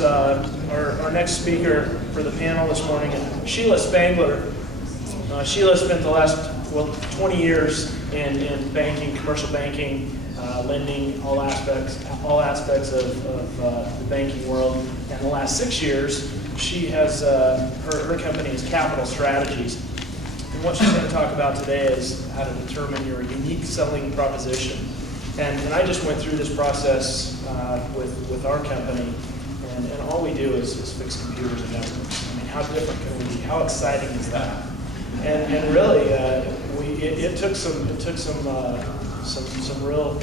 introduce our next speaker for the panel this morning, Sheila Spangler. Sheila spent the last 20 years in banking, commercial banking, lending, all aspects of the banking world. And the last 6 years, she has her company is Capital Strategies. And what she's going to talk about today is how to determine your unique selling proposition. And I just went through this process with our company, and all we do is fix computers and networks. I mean, how different can we be? How exciting is that? And really, it took some real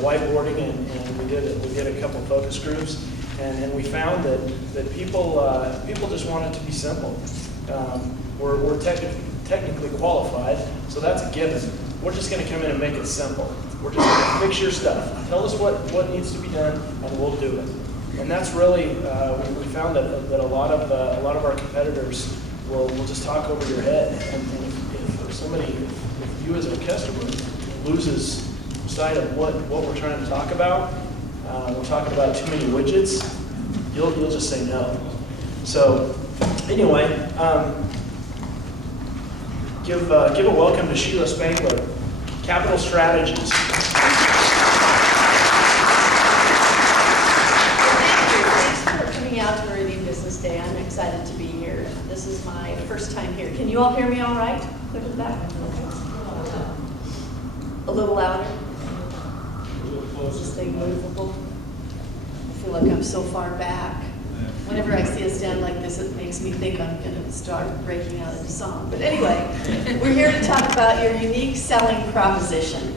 whiteboarding, and we did a couple focus groups, and we found that people just want it to be simple. We're technically qualified, so that's a given. We're just going to come in and make it simple. We're just going to fix your stuff. Tell us what needs to be done, and we'll do it. And that's really we found that a lot of our competitors will just talk over your head. And if you as a customer loses sight of what we're trying to talk about, we're talking about too many widgets, you'll just say no. So anyway, give a welcome to Sheila Spangler, Capital Strategies. Thanks for coming out to Meridian Business Day. I'm excited to be here. This is my first time here. Can you all hear me all right? Clear to the back? A little louder? Is this thing movable? I feel like I'm so far back. Whenever I see a stand like this, it makes me think I'm going to start breaking out into song. But anyway, we're here to talk about your unique selling proposition.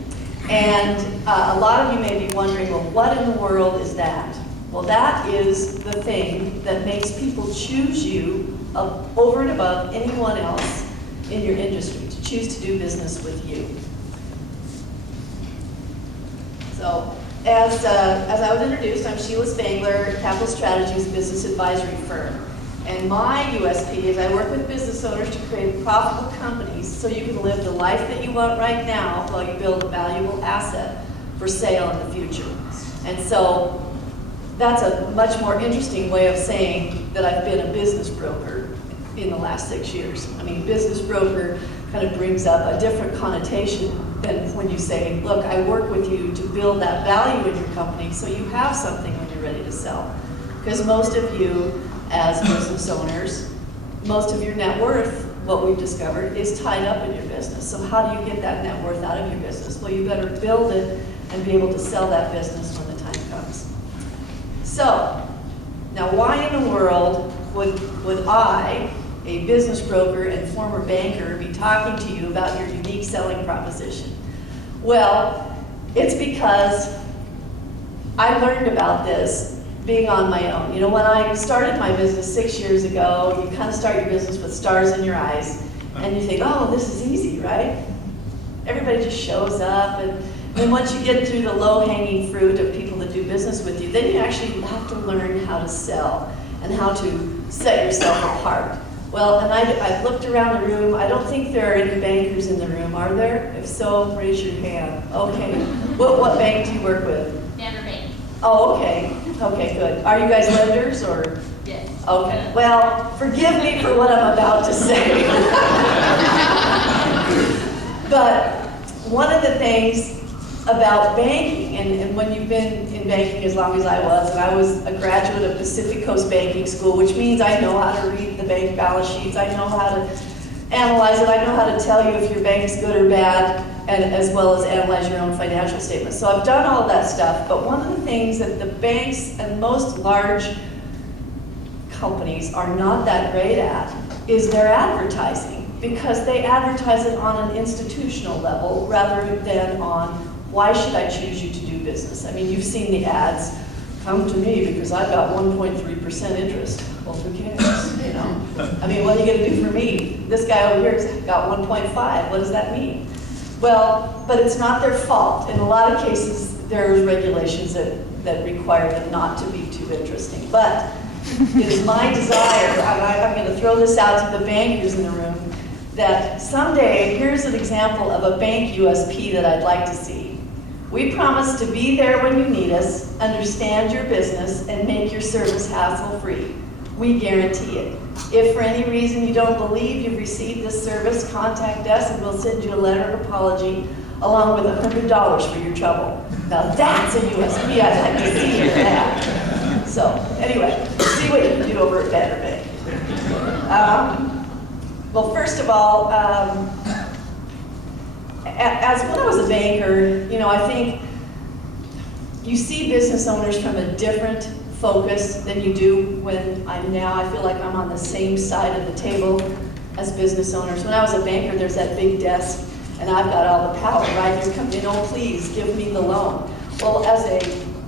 And a lot of you may be wondering, well, what in the world is that? Well, that is the thing that makes people choose you over and above anyone else in your industry, to choose to do business with you. So, as I was introduced, I'm Sheila Spangler, Capital Strategies business advisory firm. And my USP is I work with business owners to create profitable companies so you can live the life that you want right now while you build a valuable asset for sale in the future. And so that's a much more interesting way of saying that I've been a business broker in the last 6 years. I mean, business broker kind of brings up a different connotation than when you say, look, I work with you to build that value in your company so you have something when you're ready to sell. Because most of you, as business owners, most of your net worth, what we've discovered, is tied up in your business. So how do you get that net worth out of your business? Well, you better build it and be able to sell that business when the time comes. So, now why in the world would I, a business broker and former banker, be talking to you about your unique selling proposition? Well, it's because I learned about this being on my own. You know, when I started my business 6 years ago, you kind of start your business with stars in your eyes, and you think, oh, this is easy, right? Everybody just shows up, and then once you get through the low-hanging fruit of people that do business with you, then you actually have to learn how to sell and how to set yourself apart. Well, and I've looked around the room. I don't think there are any bankers in the room, are there? If so, raise your hand. Okay. What bank do you work with? Denver Bank. Oh, okay. Okay, good. Are you guys lenders or? Yes. Okay. Well, forgive me for what I'm about to say. But one of the things about banking, and when you've been in banking as long as I was, and I was a graduate of Pacific Coast Banking School, which means I know how to read the bank balance sheets, I know how to analyze it, I know how to tell you if your bank's good or bad, and as well as analyze your own financial statements. So I've done all that stuff, but one of the things that the banks and most large companies are not that great at is their advertising, because they advertise it on an institutional level rather than on why should I choose you to do business? I mean, you've seen the ads, come to me because I've got 1.3% interest. Well, who cares, you know? I mean, what are you gonna do for me? This guy over here's got 1.5, what does that mean? Well, but it's not their fault. In a lot of cases, there's regulations that require them not to be too interesting. But it is my desire, I'm gonna throw this out to the bankers in the room, that someday, here's an example of a bank USP that I'd like to see. We promise to be there when you need us, understand your business, and make your service hassle-free. We guarantee it. If for any reason you don't believe you've received this service, contact us and we'll send you a letter of apology along with $100 for your trouble. Now that's a USP I'd like to see in that. So anyway, see what you can do over at Better Bank. Well, first of all, as when I was a banker, you know, I think you see business owners from a different focus than you do when I'm now. I feel like I'm on the same side of the table as business owners. When I was a banker, there's that big desk, and I've got all the power, right? You're coming in, oh, please, give me the loan. Well, as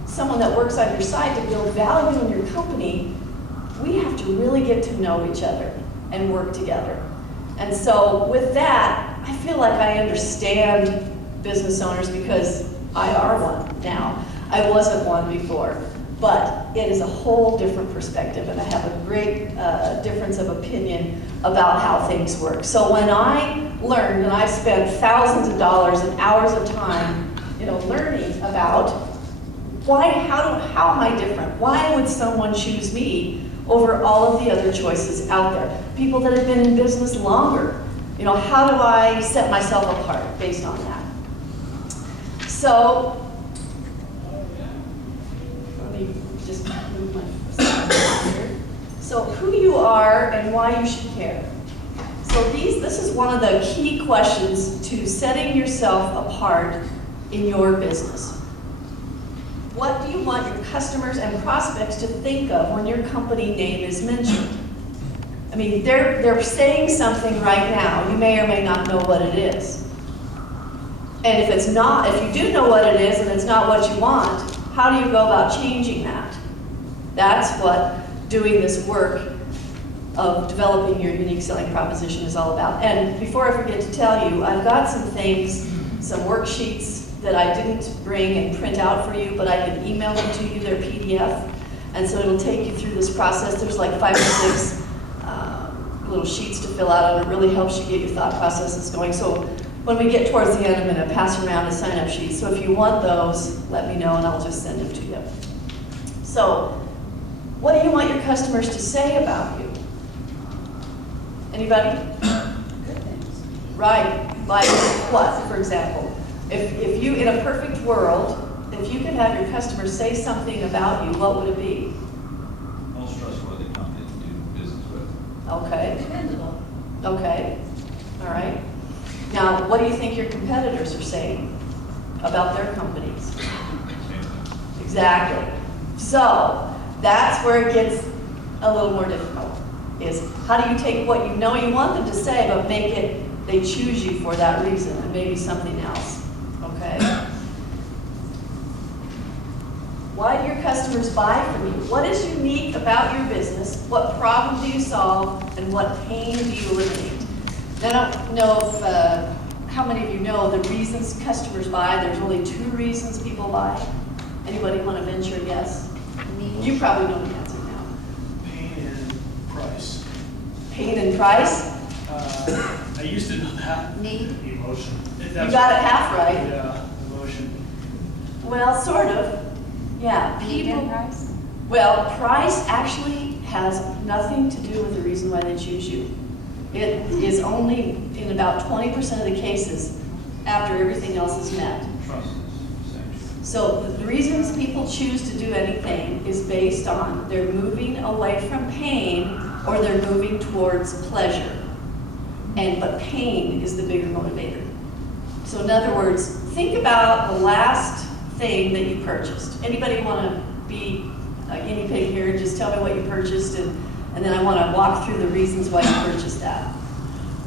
someone that works on your side to build value in your company, we have to really get to know each other and work together. And so with that, I feel like I understand business owners because I are one now. I wasn't one before. But it is a whole different perspective, and I have a great difference of opinion about how things work. So when I learned, and I spent thousands of dollars and hours of time, you know, learning about how am I different? Why would someone choose me over all of the other choices out there? People that have been in business longer. You know, how do I set myself apart based on that? So, just move my slide here. So who you are and why you should care. So this is one of the key questions to setting yourself apart in your business. What do you want your customers and prospects to think of when your company name is mentioned? I mean, they're saying something right now. You may or may not know what it is. And if it's not, if you do know what it is and it's not what you want, how do you go about changing that? That's what doing this work of developing your unique selling proposition is all about. And before I forget to tell you, I've got some things, some worksheets that I didn't bring and print out for you, but I can email them to you, they're PDF. And so it'll take you through this process. There's like 5 or 6 little sheets to fill out, and it really helps you get your thought processes going. So when we get towards the end, I'm going to pass around a sign-up sheet. So if you want those, let me know and I'll just send them to you. So, what do you want your customers to say about you? Anybody? Good things. Right. Like what, for example? If you, in a perfect world, if you could have your customers say something about you, what would it be? Most trustworthy company to do business with. Okay. Dependable. Okay. All right. Now, what do you think your competitors are saying about their companies? Exactly. So, that's where it gets a little more difficult, is how do you take what you know you want them to say, but make it, they choose you for that reason, and maybe something else, okay? Why do your customers buy from you? What is unique about your business? What problem do you solve, and what pain do you eliminate? I don't know if, how many of you know the reasons customers buy. There's only 2 reasons people buy. Anybody want to venture a guess? You probably know the answer now. Pain and price. Pain and price? I used to know that. Need. Emotion. You got it half right. Yeah, emotion. Well, sort of. Yeah. Need and price? Well, price actually has nothing to do with the reason why they choose you. It is only in about 20% of the cases after everything else is met. Trust is essential. So the reasons people choose to do anything is based on they're moving away from pain or they're moving towards pleasure. But pain is the bigger motivator. So in other words, think about the last thing that you purchased. Anybody want to be a guinea pig here and just tell me what you purchased, and then I want to walk through the reasons why you purchased that.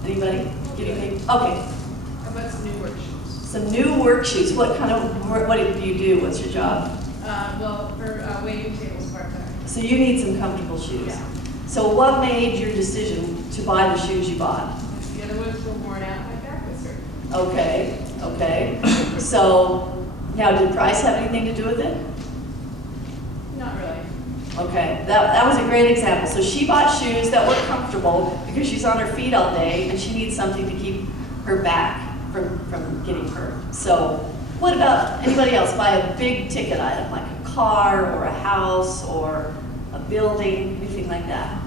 Anybody? Guinea pig? Okay. How about some new worksheets? Some new worksheets. What kind of work, what do you do? What's your job? Well, for waiting tables part-time. So you need some comfortable shoes. Yeah. So what made your decision to buy the shoes you bought? The other ones were worn out, my back was hurt. Okay, okay. So now did price have anything to do with it? Not really. Okay, that was a great example. So she bought shoes that were comfortable because she's on her feet all day and she needs something to keep her back from getting hurt. So What about anybody else buy a big ticket item, like a car or a house or a building, anything like that?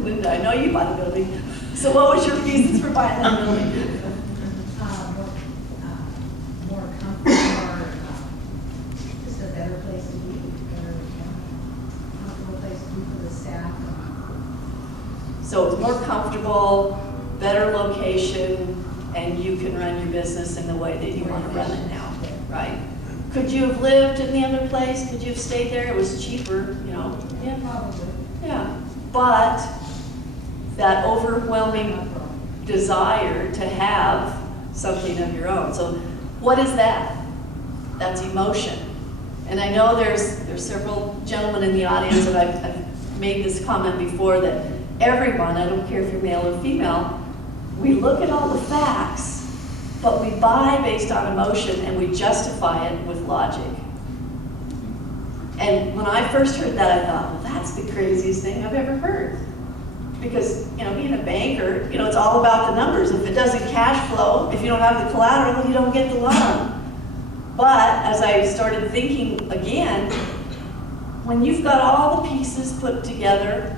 Linda, I know you bought a building. So what was your reasons for buying that building? More comfortable, or just a better place to be, better, comfortable place to be for the staff. So it's more comfortable, better location, and you can run your business in the way that you want to run it now, right? Could you have lived in the other place? Could you have stayed there? It was cheaper, you know? Yeah, probably. Yeah. But that overwhelming desire to have something of your own. So what is that? That's emotion. And I know there's several gentlemen in the audience, and I've made this comment before, that everyone, I don't care if you're male or female, we look at all the facts, but we buy based on emotion and we justify it with logic. And when I first heard that, I thought, well, that's the craziest thing I've ever heard. Because, you know, being a banker, you know, it's all about the numbers. If it doesn't cash flow, if you don't have the collateral, you don't get the loan. But as I started thinking again, when you've got all the pieces put together,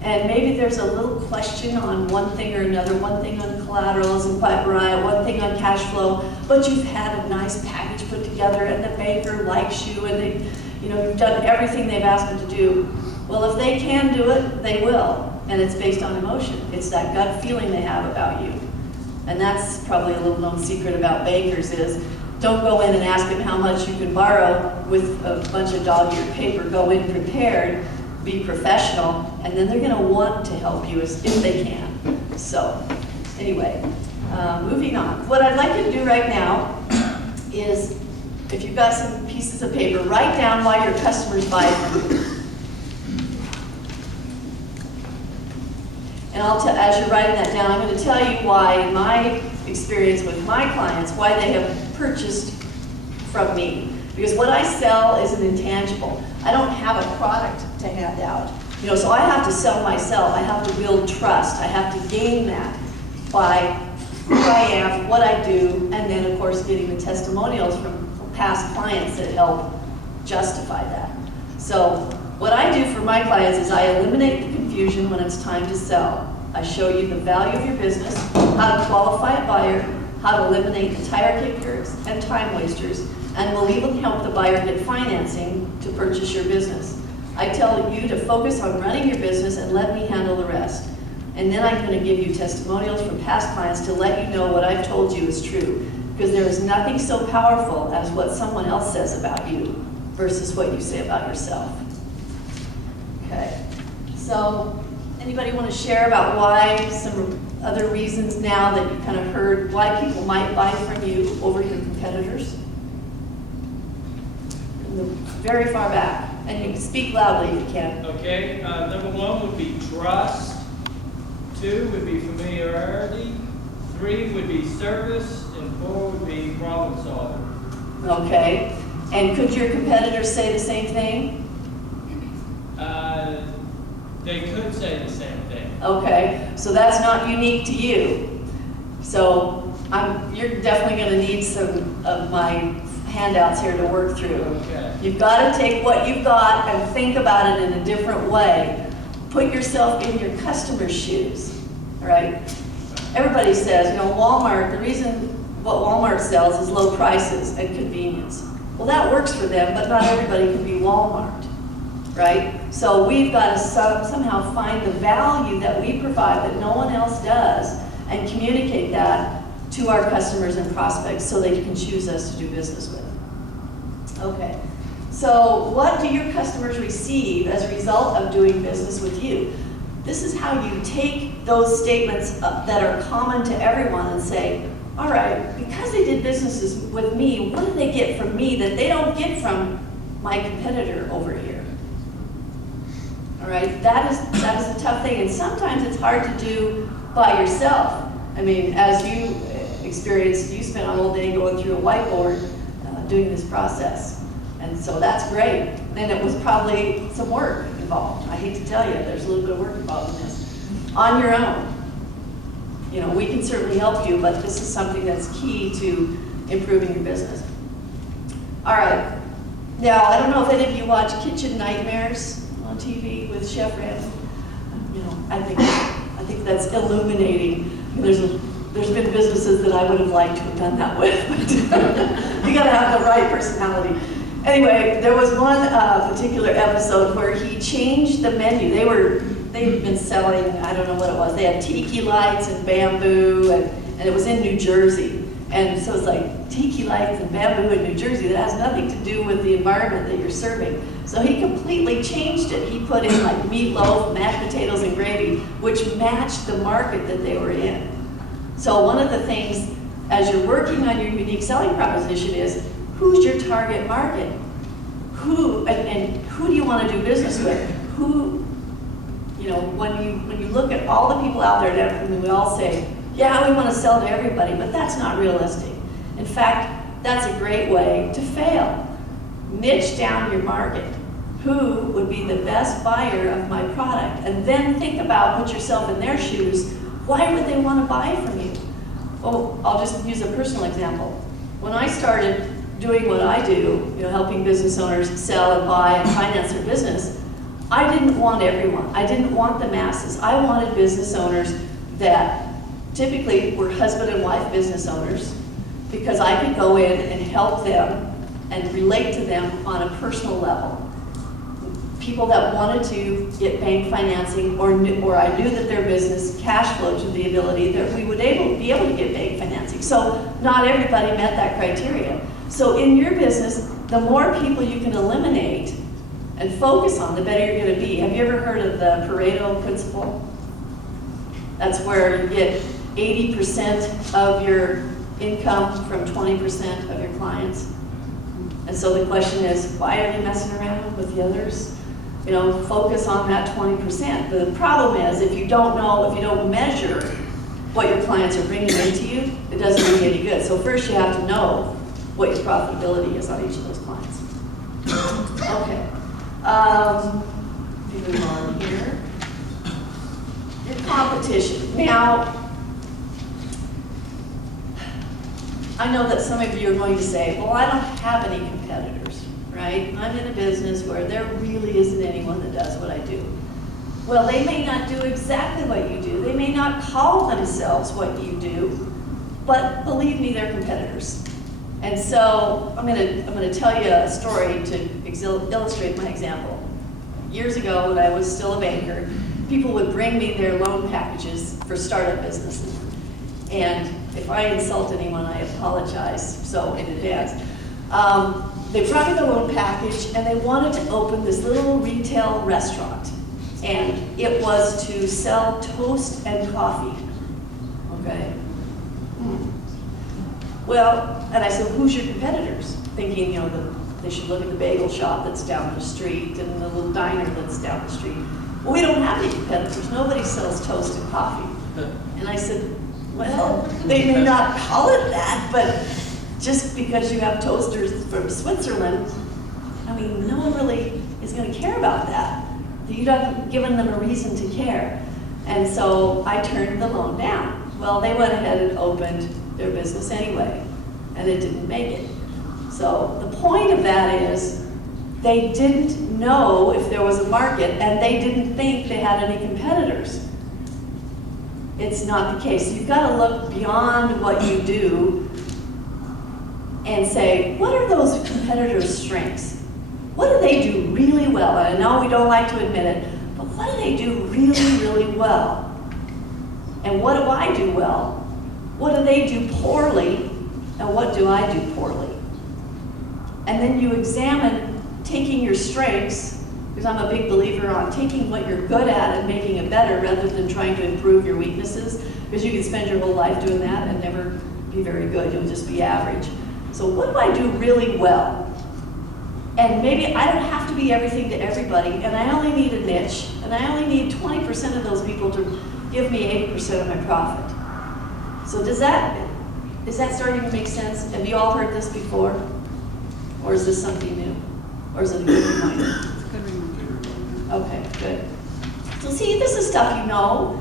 and maybe there's a little question on one thing or another, one thing on collaterals and quite right, one thing on cash flow, but you've had a nice package put together and the banker likes you and they, you know, you've done everything they've asked you to do. Well, if they can do it, they will. And it's based on emotion. It's that gut feeling they have about you. And that's probably a little known secret about bankers is, don't go in and ask them how much you can borrow with a bunch of dog-eared paper. Go in prepared, be professional, and then they're gonna want to help you if they can. So, anyway, moving on. What I'd like you to do right now is, if you've got some pieces of paper, write down why your customers buy from you. And as you're writing that down, I'm going to tell you why, in my experience with my clients, why they have purchased from me. Because what I sell is an intangible. I don't have a product to hand out. You know, so I have to sell myself. I have to build trust. I have to gain that by who I am, what I do, and then, of course, getting the testimonials from past clients that help justify that. So what I do for my clients is I eliminate the confusion when it's time to sell. I show you the value of your business, how to qualify a buyer, how to eliminate the tire kickers and time wasters, and we'll even help the buyer get financing to purchase your business. I tell you to focus on running your business and let me handle the rest. And then I'm going to give you testimonials from past clients to let you know what I've told you is true. Because there is nothing so powerful as what someone else says about you versus what you say about yourself. Okay, so anybody want to share about why, some other reasons now that you kind of heard why people might buy from you over your competitors? In the very far back, and you can speak loudly if you can. Okay, number one would be trust. 2 would be familiarity. 3 would be service, and 4 would be problem solving. Okay, and could your competitors say the same thing? They could say the same thing. Okay, so that's not unique to you. So you're definitely going to need some of my handouts here to work through. Okay. You've got to take what you've got and think about it in a different way. Put yourself in your customer's shoes, right? Everybody says, you know, Walmart, the reason what Walmart sells is low prices and convenience. Well, that works for them, but not everybody can be Walmart, right? So we've got to somehow find the value that we provide that no one else does and communicate that to our customers and prospects so they can choose us to do business with. Okay, so what do your customers receive as a result of doing business with you? This is how you take those statements that are common to everyone and say, all right, because they did businesses with me, what do they get from me that they don't get from my competitor over here? All right, that is a tough thing, and sometimes it's hard to do by yourself. I mean, as you experienced, you spent a whole day going through a whiteboard doing this process, and so that's great. Then it was probably some work involved. I hate to tell you, there's a little bit of work involved in this. On your own. You know, we can certainly help you, but this is something that's key to improving your business. All right. Now, I don't know if any of you watch Kitchen Nightmares on TV with Chef Ramsay. You know, I think that's illuminating. There's been businesses that I would have liked to have done that with, but you gotta have the right personality. Anyway, there was one particular episode where he changed the menu. They'd been selling, I don't know what it was. They had tiki lights and bamboo, and it was in New Jersey. And so it's like tiki lights and bamboo in New Jersey. That has nothing to do with the environment that you're serving. So he completely changed it. He put in like meatloaf, mashed potatoes, and gravy, which matched the market that they were in. So one of the things, as you're working on your unique selling proposition, is who's your target market? Who and who do you want to do business with? Who, you know, when you look at all the people out there, and we all say, yeah, we want to sell to everybody, but that's not realistic. In fact, that's a great way to fail. Niche down your market. Who would be the best buyer of my product? And then think about, put yourself in their shoes. Why would they want to buy from you? Oh, I'll just use a personal example. When I started doing what I do, you know, helping business owners sell and buy and finance their business, I didn't want everyone. I didn't want the masses. I wanted business owners that typically were husband and wife business owners, because I could go in and help them and relate to them on a personal level. People that wanted to get bank financing, or I knew that their business cash flowed to the ability that we would be able to get bank financing. So not everybody met that criteria. So in your business, the more people you can eliminate and focus on, the better you're going to be. Have you ever heard of the Pareto principle? That's where you get 80% of your income from 20% of your clients. And so the question is, why are they messing around with the others? You know, focus on that 20%. The problem is, if you don't know, if you don't measure what your clients are bringing into you, it doesn't do you any good. So first you have to know what your profitability is on each of those clients. Okay. Moving on here. Your competition. Now, I know that some of you are going to say, well, I don't have any competitors, right? I'm in a business where there really isn't anyone that does what I do. Well, they may not do exactly what you do. They may not call themselves what you do, but believe me, they're competitors. And so I'm gonna tell you a story to illustrate my example. Years ago, when I was still a banker, people would bring me their loan packages for startup businesses. And if I insult anyone, I apologize, so in advance. They brought me the loan package, and they wanted to open this little retail restaurant. And it was to sell toast and coffee, okay? Well, and I said, who's your competitors? Thinking, you know, they should look at the bagel shop that's down the street and the little diner that's down the street. Well, we don't have any competitors. Nobody sells toast and coffee. And I said, well, they may not call it that, but just because you have toasters from Switzerland, I mean, no one really is going to care about that. You're not giving them a reason to care. And so I turned the loan down. Well, they went ahead and opened their business anyway, and it didn't make it. So the point of that is they didn't know if there was a market, and they didn't think they had any competitors. It's not the case. You've got to look beyond what you do and say, what are those competitors' strengths? What do they do really well? And I know we don't like to admit it, but what do they do really, really well? And what do I do well? What do they do poorly? And what do I do poorly? And then you examine taking your strengths, because I'm a big believer on taking what you're good at and making it better rather than trying to improve your weaknesses, because you can spend your whole life doing that and never be very good. You'll just be average. So what do I do really well? And maybe I don't have to be everything to everybody, and I only need a niche, and I only need 20% of those people to give me 80% of my profit. So is that starting to make sense? Have you all heard this before? Or is this something new? Or is it a good reminder? Okay, good. So see, this is stuff you know.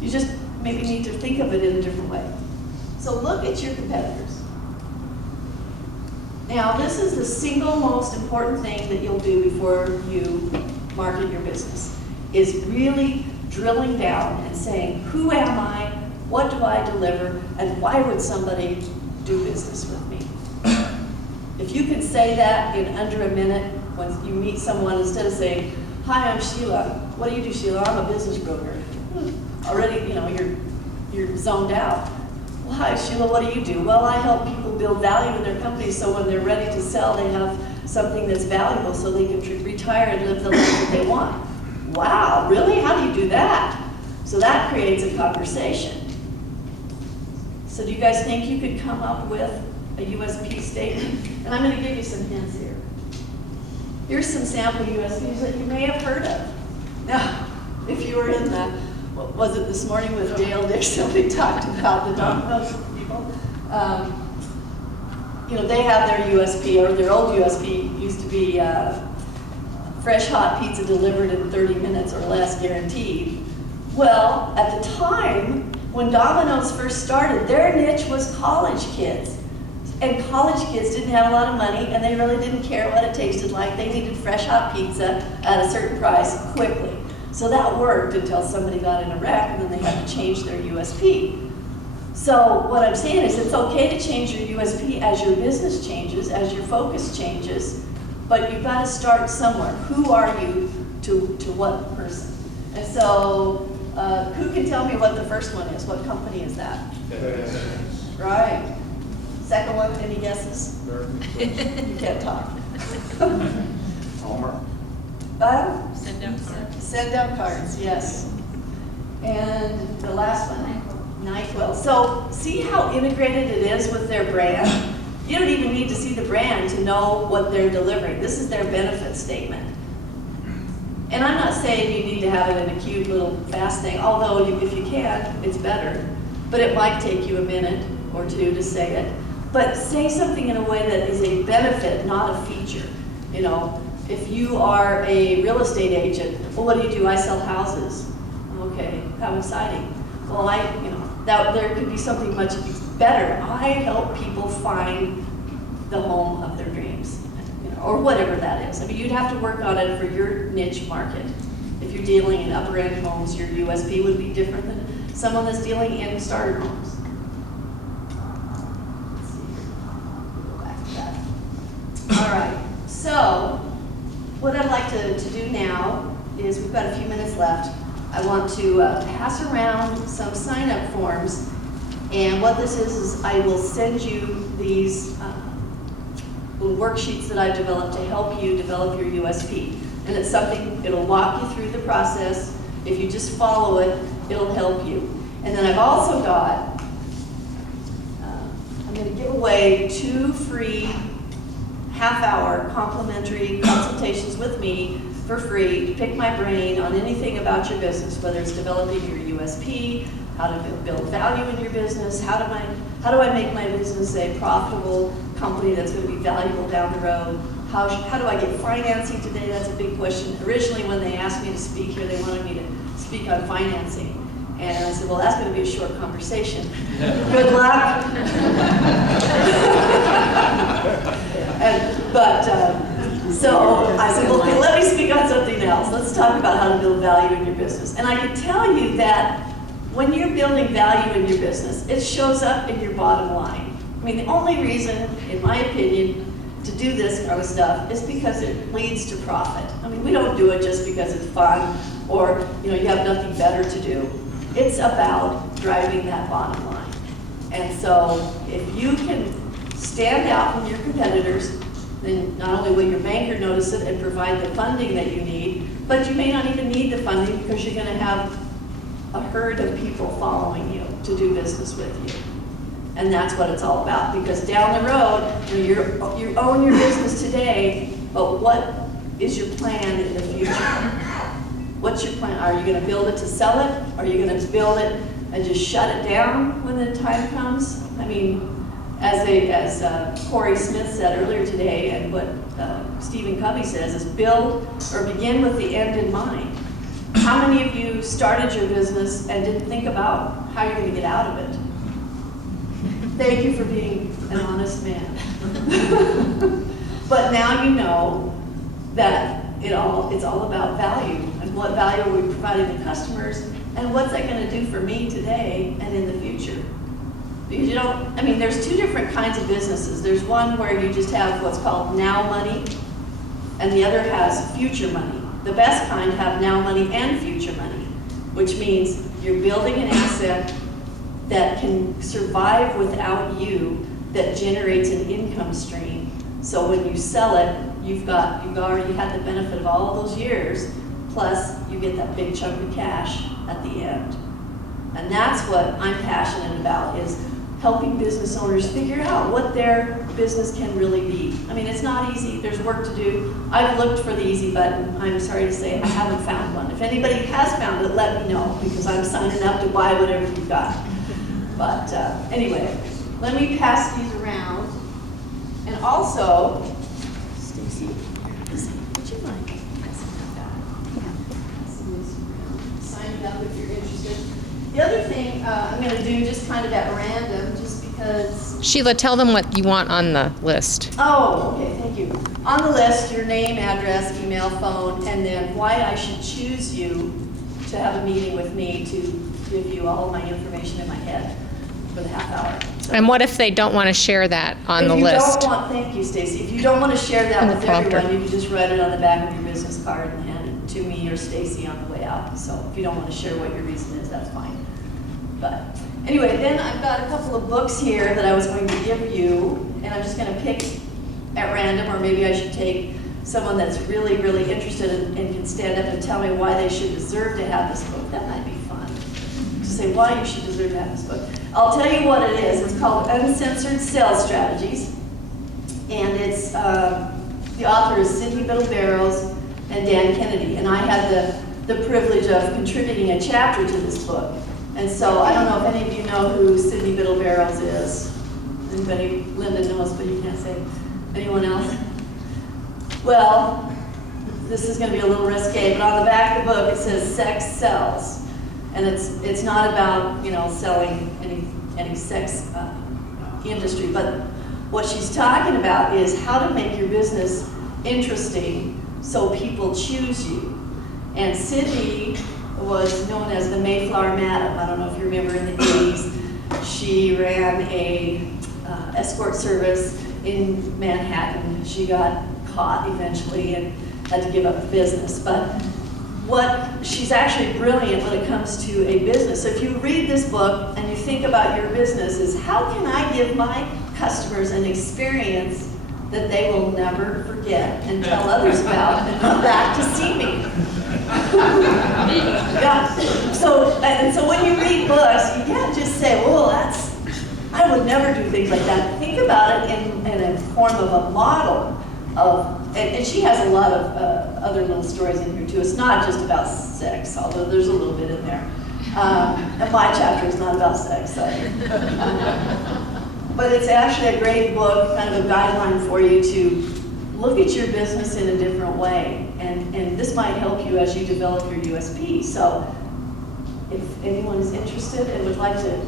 You just maybe need to think of it in a different way. So look at your competitors. Now, this is the single most important thing that you'll do before you market your business, is really drilling down and saying, who am I, what do I deliver, and why would somebody do business with me? If you could say that in under a minute when you meet someone, instead of saying, hi, I'm Sheila. What do you do, Sheila? I'm a business broker. Already, you're zoned out. Well, hi, Sheila, what do you do? Well, I help people build value in their companies so when they're ready to sell, they have something that's valuable so they can retire and live the life that they want. Wow, really? How do you do that? So that creates a conversation. So do you guys think you could come up with a USP statement? And I'm going to give you some hints here. Here's some sample USPs that you may have heard of. Now, if you were in the, what was it this morning with Dale Dixon, we talked about the Domino's people. They have their USP, or their old USP used to be fresh hot pizza delivered in 30 minutes or less guaranteed. Well, at the time when Domino's first started, their niche was college kids. And college kids didn't have a lot of money, and they really didn't care what it tasted like. They needed fresh hot pizza at a certain price quickly. So that worked until somebody got in a wreck, and then they had to change their USP. So what I'm saying is it's okay to change your USP as your business changes, as your focus changes, but you've got to start somewhere. Who are you to what person? And so who can tell me what the first one is? What company is that? Right. Second one, any guesses? You can't talk. Homer. Send out cards, yes. And the last one, NyQuil. So see how integrated it is with their brand? You don't even need to see the brand to know what they're delivering. This is their benefit statement. And I'm not saying you need to have it in a cute little fast thing, although if you can, it's better. But it might take you a minute or two to say it. But say something in a way that is a benefit, not a feature. If you are a real estate agent, well, what do? I sell houses. Okay, how exciting. Well, there could be something much better. I help people find the home of their dreams, or whatever that is. I mean, you'd have to work on it for your niche market. If you're dealing in upper end homes, your USP would be different than someone that's dealing in starter homes. All right, so what I'd like to do now is, we've got a few minutes left. I want to pass around some sign-up forms, and what this is I will send you these little worksheets that I've developed to help you develop your USP. And it's something, it'll walk you through the process. If you just follow it, it'll help you. And then I've also got, I'm going to give away 2 free half-hour complimentary consultations with me for free to pick my brain on anything about your business, whether it's developing your USP, how to build value in your business, how do I make my business a profitable company that's going to be valuable down the road, how do I get financing today? That's a big question. Originally, when they asked me to speak here, they wanted me to speak on financing. And I said, well, that's going to be a short conversation. Good luck. So I said, well, okay, let me speak on something else. Let's talk about how to build value in your business. And I can tell you that when you're building value in your business, it shows up in your bottom line. I mean, the only reason, in my opinion, to do this kind of stuff is because it leads to profit. I mean, we don't do it just because it's fun or you have nothing better to do. It's about driving that bottom line. And so if you can stand out from your competitors, then not only will your banker notice it and provide the funding that you need, but you may not even need the funding because you're going to have a herd of people following you to do business with you. And that's what it's all about, because down the road, you own your business today, but what is your plan in the future? What's your plan? Are you going to build it to sell it? Are you going to build it and just shut it down when the time comes? I mean, as Corey Smith said earlier today, and what Stephen Covey says, is build or begin with the end in mind. How many of you started your business and didn't think about how you're going to get out of it? Thank you for being an honest man. But now you know that it's all about value, and what value are we providing to customers, and what's that gonna do for me today and in the future? Because there's two different kinds of businesses. There's one where you just have what's called now money, and the other has future money. The best kind have now money and future money, which means you're building an asset that can survive without you, that generates an income stream. So when you sell it, you've already had the benefit of all of those years, plus you get that big chunk of cash at the end. And that's what I'm passionate about, is helping business owners figure out what their business can really be. It's not easy, there's work to do. I've looked for the easy button. I'm sorry to say I haven't found one. If anybody has found it, let me know, because I'm signing up to buy whatever you've got. But anyway, let me pass these around. And also, Stacy, would you mind passing that back? Passing this around. Sign it up if you're interested. The other thing I'm going to do, just kind of at random, just because. Sheila, tell them what you want on the list. Oh, okay, thank you. On the list, your name, address, email, phone, and then why I should choose you to have a meeting with me to give you all of my information in my head for the half hour. So And what if they don't want to share that on the list? Thank you, Stacy. If you don't want to share that On the with prompter. everyone, you can just write it on the back of your business card and hand it to me or Stacy on the way out. So if you don't want to share what your reason is, that's fine. But anyway, then I've got a couple of books here that I was going to give you, and I'm just going to pick at random, or maybe I should take someone that's really, really interested and can stand up and tell me why they should deserve to have this book. That might be fun, to say why you should deserve to have this book. I'll tell you what it is. It's called Uncensored Sales Strategies, and it's the author is Sidney Biddle-Barrows and Dan Kennedy, and I had the privilege of contributing a chapter to this book. And so I don't know if any of you know who Sidney Biddle-Barrows is. Anybody? Linda knows, but you can't say. Anyone else? Well, this is going to be a little risque, but on the back of the book it says "Sex Sells," and it's not about selling any sex industry, but what she's talking about is how to make your business interesting so people choose you. And Sydney was known as the Mayflower Madam. I don't know if you remember in the 80s. She ran a escort service in Manhattan. She got caught eventually and had to give up the business. But she's actually brilliant when it comes to a business. So if you read this book and you think about your business, is how can I give my customers an experience that they will never forget and tell others about and come back to see me? Yeah. So when you read books, you can't just say, well, I would never do things like that. Think about it in a form of a model and she has a lot of other little stories in here too. It's not just about sex, although there's a little bit in there. And my chapter is not about sex either. But it's actually a great book, kind of a guideline for you to look at your business in a different way. And this might help you as you develop your USP. So if anyone is interested and would like to,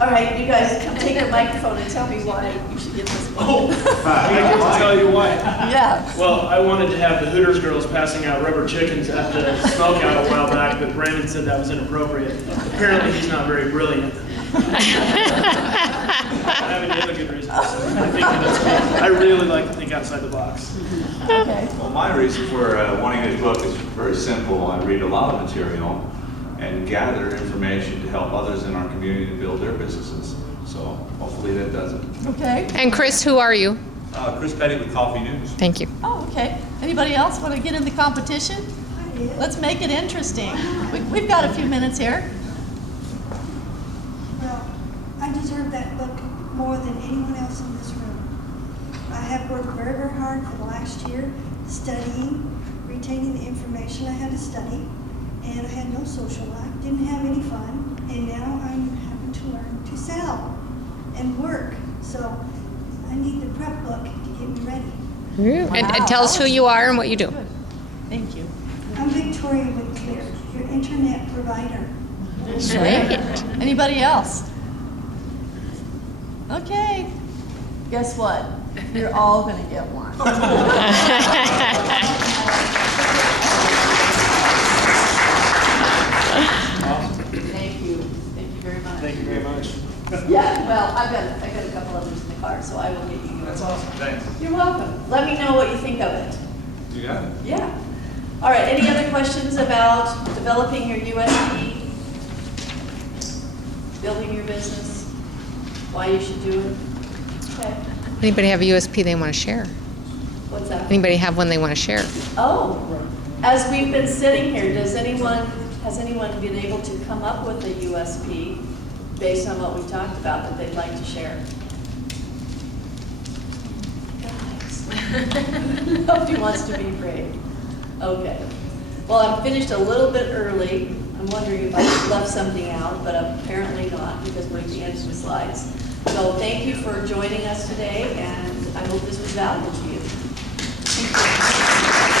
all right, you guys come take your microphone and tell me why you should get this book. Oh, I get to tell you why. Yeah. Well, I wanted to have the Hooters girls passing out rubber chickens at the smokeout a while back, but Brandon said that was inappropriate. Apparently, he's not very brilliant. I have any other good reasons. I really like to think outside the box. Okay. Well, my reason for wanting this book is very simple. I read a lot of material and gather information to help others in our community to build their businesses. So hopefully that does it. Okay. And Chris, who are you? Chris Petty with Coffee News. Thank you. Oh, okay. Anybody else want to get in the competition? I did. Let's make it interesting. We've got a few minutes here. Well, I deserve that book more than anyone else in this room. I have worked very, very hard for the last year, studying, retaining the information I had to study, and I had no social life, didn't have any fun, and now I'm having to learn to sell and work. So I need the prep book to get me ready. And tell us who you are and what you do. Good. Thank you. I'm Victoria with Clear, your internet provider. Sweet. Anybody else? Okay. Guess what? You're all gonna get one. Thank you. Thank you very much. Thank you very much. Yeah, well, I've got a couple others in the car, so I will get you. That's awesome, thanks. You're welcome. Let me know what you think of it. You got it. Yeah. All right, any other questions about developing your USP? Building your business? Why you should do it? Okay. Anybody have a USP they want to share? What's that? Anybody have one they want to share? Oh, as we've been sitting here, has anyone been able to come up with a USP based on what we talked about that they'd like to share? Guys. Nobody wants to be brave. Okay. Well, I'm finished a little bit early. I'm wondering if I left something out, but apparently not because we're at the end of the slides. So thank you for joining us today, and I hope this was valuable to you. Thank you.